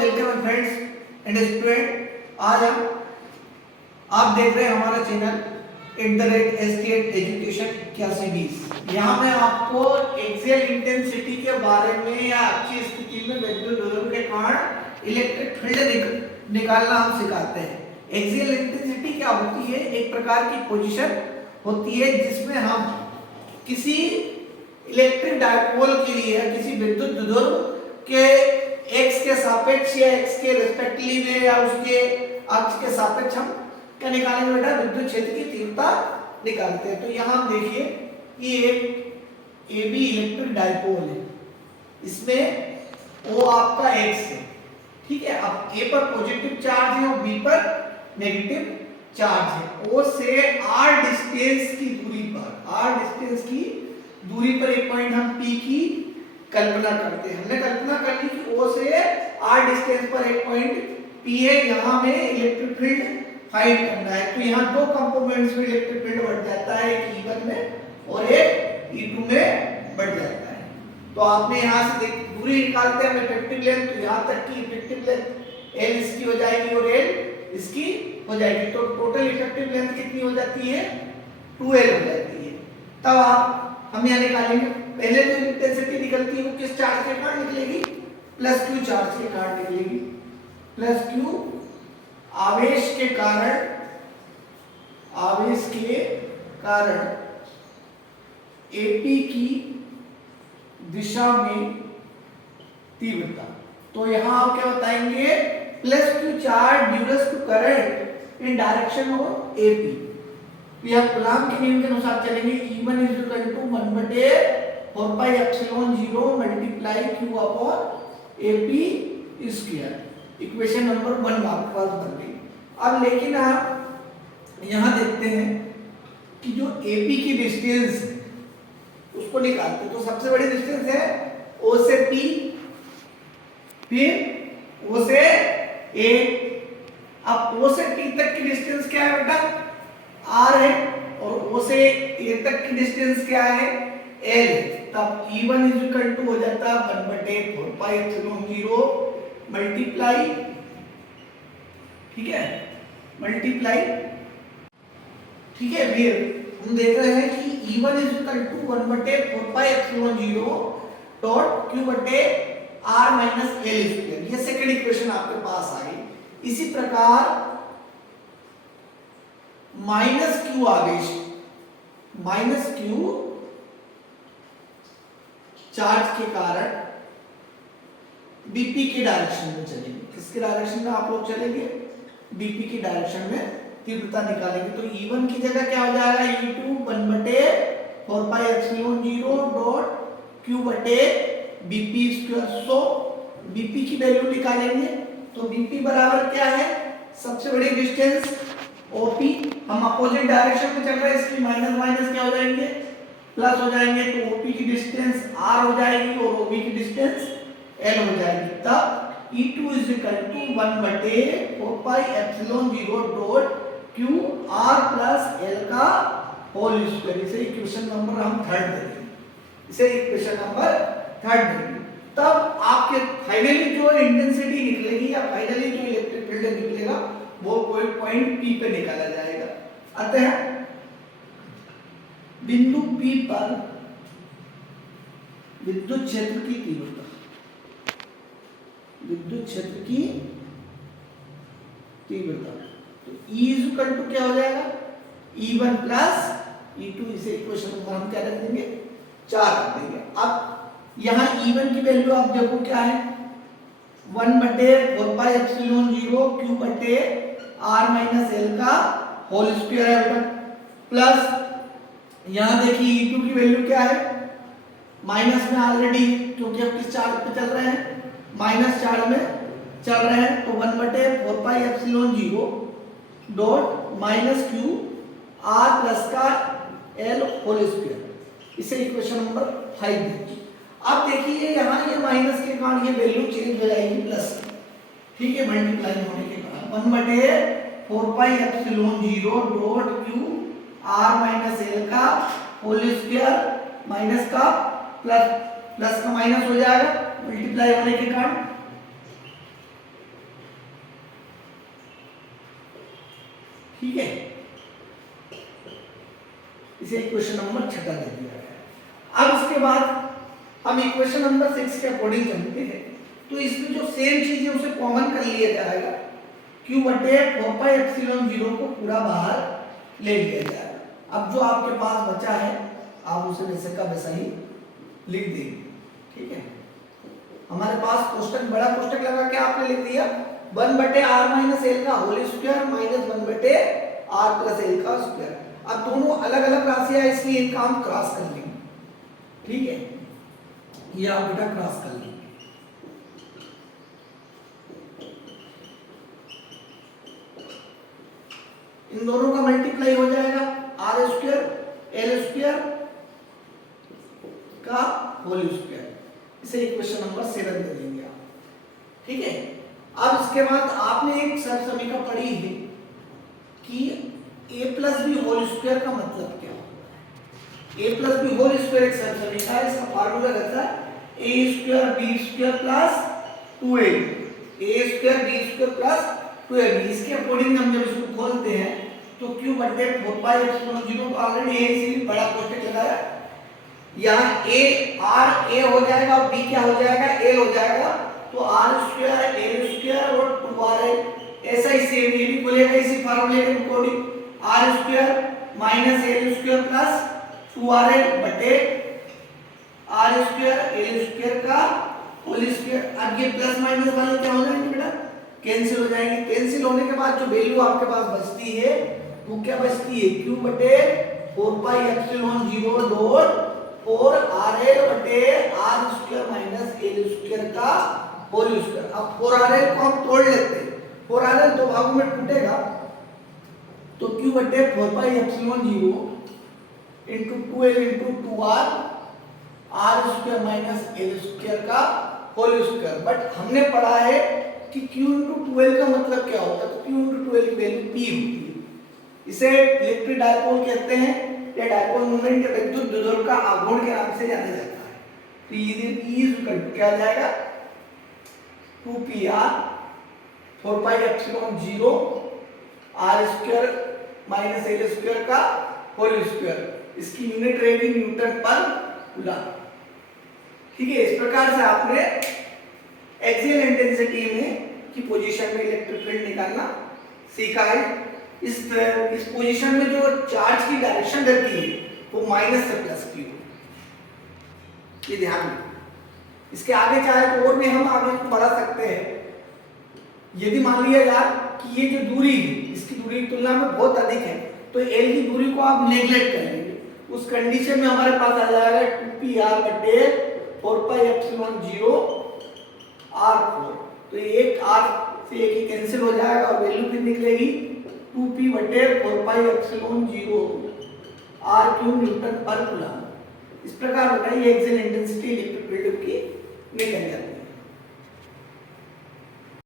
Welcome friends and student. आज आप देख रहे हैं हमारा चैनल @STET एजुकेशन 8120। यहाँ मैं आपको एक्सियल इंटेंसिटी के बारे में या अच्छी स्थिति में विद्युत विभव के कारण इलेक्ट्रिक फील्ड निकालना हम सिखाते हैं। एक्सियल इंटेंसिटी क्या होती है? एक प्रकार की पोजीशन होती है जिसमें हम किसी इलेक्ट्रिक डायपोल के लिए या किसी विद्युत विभव के x के सापेक्ष या x के रिस्पेक्टिवली में या उसके अक्ष के सापेक्ष हम क्या निकालेंगे बेटा? विद्युत क्षेत्र की तीव्रता निकालते हैं। तो यहाँ देखिए कि एक AB इलेक्ट्रिक डायपोल है, इसमें O आपका x है, ठीक है। अब A पर पॉजिटिव चार्ज है और B पर नेगेटिव चार्ज है। O से r डिस्टेंस की दूरी पर एक पॉइंट हम P की कल्पना करते हैं। हमने कल्पना कर ली कि O से r डिस्टेंस पर एक पॉइंट P है, यहाँ में इलेक्ट्रिक फील्ड फाइंड करना है। तो यहाँ दो कंपोनेंट्स में इलेक्ट्रिक फील्ड बढ़ जाता है, एक E1 में और एक E2 में बढ़ जाता है। तो आपने यहाँ से दूरी निकालते हैं इफेक्टिव लेंथ, तो यहाँ तक की इफेक्टिव लेंथ L इसकी हो जाएगी और L इसकी हो जाएगी। तो टोटल इफेक्टिव लेंथ कितनी हो जाती है? 2L हो जाती है। तब हम यहाँ निकालेंगे। पहले जो इंटेंसिटी निकलती है वो किस चार्ज के कारण निकलेगी? प्लस Q चार्ज के कारण निकलेगी। प्लस Q आवेश के कारण AP की दिशा में तीव्रता। तो यहां आप क्या बताएंगे? प्लस Q चार्ज ड्यूरेस to current in direction of AP। यह कूलॉम के नियम के अनुसार चलेंगे। E1 = 1/4 pi epsilon 0 multiply Q upon AP square. Equation number 1 आपके पास बन गई। अब लेकिन आप यहाँ देखते हैं कि जो AP की डिस्टेंस है उसको निकालते हैं। तो सबसे बड़ी डिस्टेंस है O से P, फिर O से A। अब O से P तक की डिस्टेंस क्या है बेटा? R है, और O से A तक की डिस्टेंस क्या है? L है। तब E1 = हो जाता है 1/4 पाई एप्सिलॉन 0 मल्टीप्लाई, ठीक है, मल्टीप्लाई, ठीक है। फिर हम देख रहे हैं कि E1 = 1/4 pi epsilon 0 dot Q बटे R माइनस L स्क्वायर। ये सेकंड इक्वेशन आपके पास आ गई। इसी प्रकार माइनस Q आवेश, माइनस Q चार्ज के कारण BP के डायरेक्शन में चलेंगे। किसके डायरेक्शन में आप लोग चलेंगे? BP की डायरेक्शन में तीव्रता निकालेंगे। तो E1 की जगह क्या हो जाएगा? E2 1/4 pi epsilon 0 dot Q बटे BP स्क्वायर। सो BP की वैल्यू निकालेंगे। तो BP बराबर क्या है? सबसे बड़ी डिस्टेंस OP, हम अपोजिट डायरेक्शन में चल रहे हैं, इसकी माइनस माइनस क्या हो जाएंगे? प्लस हो जाएंगे। तो OP की डिस्टेंस R हो जाएगी और OB की डिस्टेंस L हो जाएगी। तब E2 = 1/4 pi epsilon 0 dot Q R plus L का होल स्क्वायर। इसे इक्वेशन नंबर हम 3 देंगे, इसे इक्वेशन नंबर 3 देंगे। तब आपके फाइनली जो इंटेंसिटी निकलेगी या फाइनली जो इलेक्ट्रिक फील्ड निकलेगा वो कोई पॉइंट P पे निकाला जाएगा। अतः बिंदु P पर विद्युत क्षेत्र की तीव्रता, विद्युत क्षेत्र की तीव्रता, तो E = क्या हो जाएगा? E1 plus E2। इसे इक्वेशन नंबर हम क्या रख देंगे? 4 रख देंगे। अब यहाँ E1 की वैल्यू आप देखो क्या है? 1/4 पाई एप्सिलॉन 0 Q बटे R माइनस L का होल स्क्वायर है बेटा। प्लस यहाँ देखिए E2 की वैल्यू क्या है? माइनस में ऑलरेडी, क्योंकि अब किस चार्ज पे चल रहे हैं? माइनस चार्ज में चल रहे हैं। तो 1/4 pi epsilon 0 dot minus Q R plus का L होल स्क्वायर। इसे इक्वेशन नंबर 5 देखिए। अब देखिए यहाँ ये माइनस के कारण ये वैल्यू चेंज हो जाएगी प्लस, ठीक है, मल्टीप्लाई होने के कारण 1/4 pi epsilon 0 dot Q R minus L का होल स्क्वायर माइनस का प्लस, प्लस का माइनस हो जाएगा मल्टीप्लाई होने के कारण। ठीक है, इसे इक्वेशन नंबर 6 दे दिया गया है। अब इसके बाद हम इक्वेशन नंबर 6 के अकॉर्डिंग चलते हैं। तो इसमें जो सेम चीज है उसे कॉमन कर लिया जाएगा, q बटे 4 पाई एप्सिलॉन 0 को पूरा बाहर ले लिया जाएगा। अब जो आपके पास बचा है आप उसे वैसे का वैसा ही लिख देंगे। ठीक है, हमारे पास कोष्टक, बड़ा कोष्टक लगा के आपने लिख दिया 1 बटे r माइनस एल का होल स्क्वायर माइनस 1 बटे r प्लस एल का स्क्वायर। अब दोनों अलग अलग राशियां है इसलिए एक काम क्रॉस कर लेंगे। ठीक है, ये आप बेटा क्रॉस कर लेंगे। इन दोनों का मल्टीप्लाई हो जाएगा आर स्क्वायर एल स्क्वायर का होल स्क्वायर। इसे इक्वेशन नंबर 7 दे देंगे आप। ठीक है, अब इसके बाद आपने एक सरसमीका पढ़ी है कि a plus b whole square का मतलब क्या होता है। a plus b whole square एक सरसमीका है, इसका फार्मूला रहता है a square b square plus 2ab, a square b square plus 2ab। इसके अकॉर्डिंग हम जब इसको खोलते हैं तो q बटे 4 पाई एप्सिलॉन 0 तो ऑलरेडी है इसीलिए बड़ा कोष्टक लगाया। यहाँ a r a हो जाएगा और b क्या हो जाएगा l हो जाएगा, तो r स्क्वायर l स्क्वायर और 2rl ऐसा ही सेम ये भी खुलेगा इसी फार्मूले के according r square minus l square plus 2rl बटे r स्क्वायर l स्क्वायर का होल स्क्वायर। अब ये प्लस माइनस वाले क्या हो जाएंगे बेटा, कैंसिल हो जाएंगे। कैंसिल होने के बाद जो वैल्यू आपके पास बचती है वो क्या बचती है, q बटे 4 पाई एप्सिलॉन 0 डॉट 4rl बटे r square minus l square का होल स्क्वायर। अब 4rl को हम तोड़ लेते हैं, 4rl दो भागों में टूटेगा तो q बटे 4 पाई epsilon 0 into 2l into 2r r square minus l square का होल स्क्वायर। बट हमने पढ़ा है कि q into 2l का मतलब क्या होता है, तो q into 2l की वैल्यू p होती है। इसे इलेक्ट्रिक डायपोल कहते हैं या डायपोल मोमेंट या विद्युत द्विध्रुव का आघूर्ण के नाम से जाना जाता है। तो ये क्या आ जाएगा 2pr 4 पाई epsilon 0 r square minus l square का होल स्क्वायर। इसकी यूनिट रहेगी न्यूटन पर कूलम। ठीक है, इस प्रकार से आपने एक्सियल इंटेंसिटी में की पोजीशन में इलेक्ट्रिक फील्ड निकालना सीखा है। इस पोजीशन में जो चार्ज की डायरेक्शन रहती है वो माइनस से प्लस की हो, ये ध्यान रखिए। इसके आगे चाहे तो और भी हम आगे बढ़ा सकते हैं। यदि मान लिया जाए कि ये जो दूरी है इसकी दूरी की तुलना में बहुत अधिक है तो एल की दूरी को आप नेग्लेक्ट कर लेंगे, उस कंडीशन में हमारे पास आ जाएगा 2pr बटे 4 पाई एप्सिलॉन 0 r4। तो एक r से एक ही कैंसिल हो जाएगा और वैल्यू कितनी निकलेगी 2p बटे 4 पाई एप्सिलॉन 0 r क्यूब न्यूटन पर कूलम। इस प्रकार होता है ये एक्सियल इंटेंसिटी इलेक्ट्रिक फील्ड की निकल जाती है।